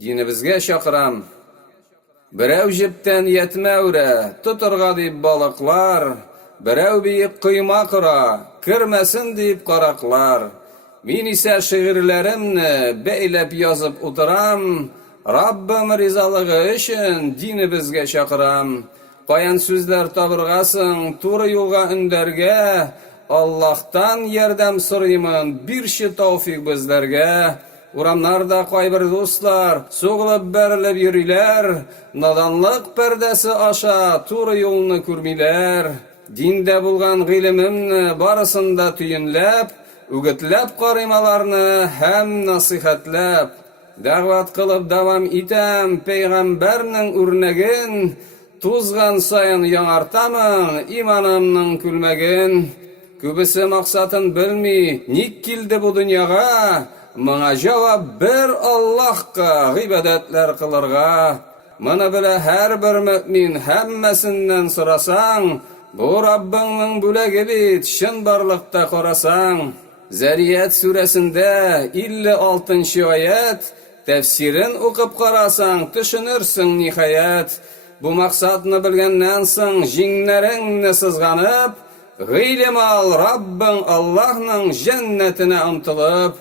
dinimizge şakıram. Birev jipten yetmevre, tuturga deyip balıklar, birev biyik kıyma kıra, kirmesin deyip karaklar. Min ise şiirlerimni beylep yazıp uturam, Rabbim rizalığı için dinimizge şakıram. Qayan sözler tabırgasın, turu yolgaünderge, Allah'tan yerdem sırıyımın bir şey tavfik bizlerge. Uramlarda qaybir dostlar, soğulup berilip yürüler, nadanlık perdesi aşa turu yolunu kurmiler. Dinde bulgan gilimimni barısında tüyünlep, ügütlep qarimalarını hem nasihatlep. Dağvat kılıp davam item peygamberinin ürnegin, tuzgan sayın yanartamın imanımның külmegin. Kübisi maksatın bilmi, nik kildi bu dünyaga, Mına cevap bir Allah'ka ibadetler kılırga. Mına bile her bir mümin hemmesinden sırasan, bu Rabbinin bülegi bit şın barlıkta korasan. Zariyat suresinde 56. ayet, tefsirin okup karasan düşünürsün nihayet. Bu maksatını bilgenden soň jinlerin sızganıp, gıylem al Rabbin Allah'ның cennetine ımtılıp.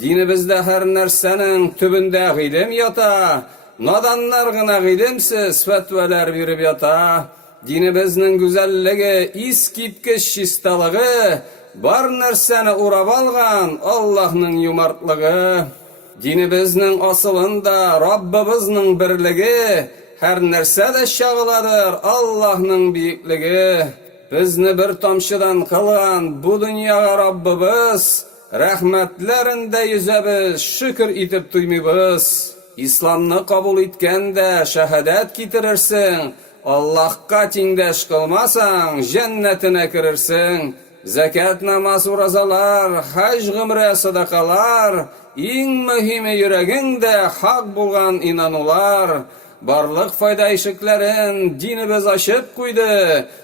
Dinimizde her nersenin tübünde gıylem yata, nadanlar gına gıylemsiz fetveler verip yata. Dinimiznin güzelligi, iskipkiş şistalığı, bar nerseni urab algan Allah'ның yumartlığı. Dinimiznin asılında Rabbimizning birligi, her nerse de şağıladır Allah'ның büyükligi. Bizni bir tomşıdan kılgan bu dünyaya Rabbimiz, rahmetlerinde yüzebiz, şükür itip duymibız. İslam'ını kabul etkende şehadet getirirsin, Allah'ka tengdeş kılmasan cennetine kirirsin. Zekat, namaz, urazalar, hac, gımre, sadakalar, en mühimi yüreginde hak bulgan inanular. Barlık fayda işiklerin dinimiz aşıp kuydu,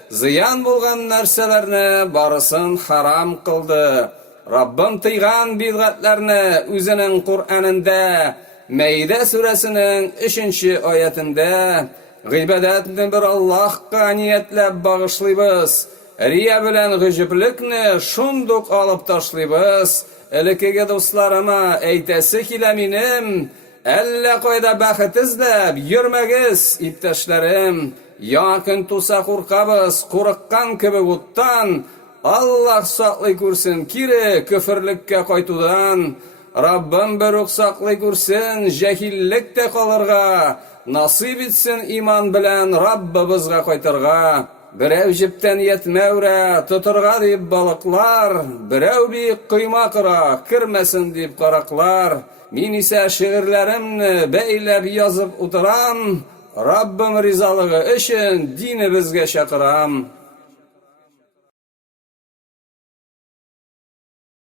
ziyan bulgan nerselerini barısın haram kıldı. Rabbim tıygan bidgatlerini üzünün Kur'an'ında, Meyde suresinin 3. ayetinde, gıybedetini bir Allah'ka niyetle bağışlıyız. Riya bilen gıcıplıkni şunduk alıp taşlıyız. Elikege dostlarıma eytesi kileminim, elle koyda bakıt izlep yürmegiz ipteşlerim. Yakın tusa kurkabız, kurukkan gibi uttan, Allah saklı kursun kiri küfürlükke koytudan. Rabbim bir saklı kursun cehillikte kalırga, nasip etsin iman bilen Rabbimizga koyturga. Birev jipten yetmevre, tuturga deyip balıklar, birev biyik kıyma kıra, kirmesin deyip karaklar. Min ise şiirlerimni beylep yazıp uturam, Rabbim rizalığı için dinimizge şakıram.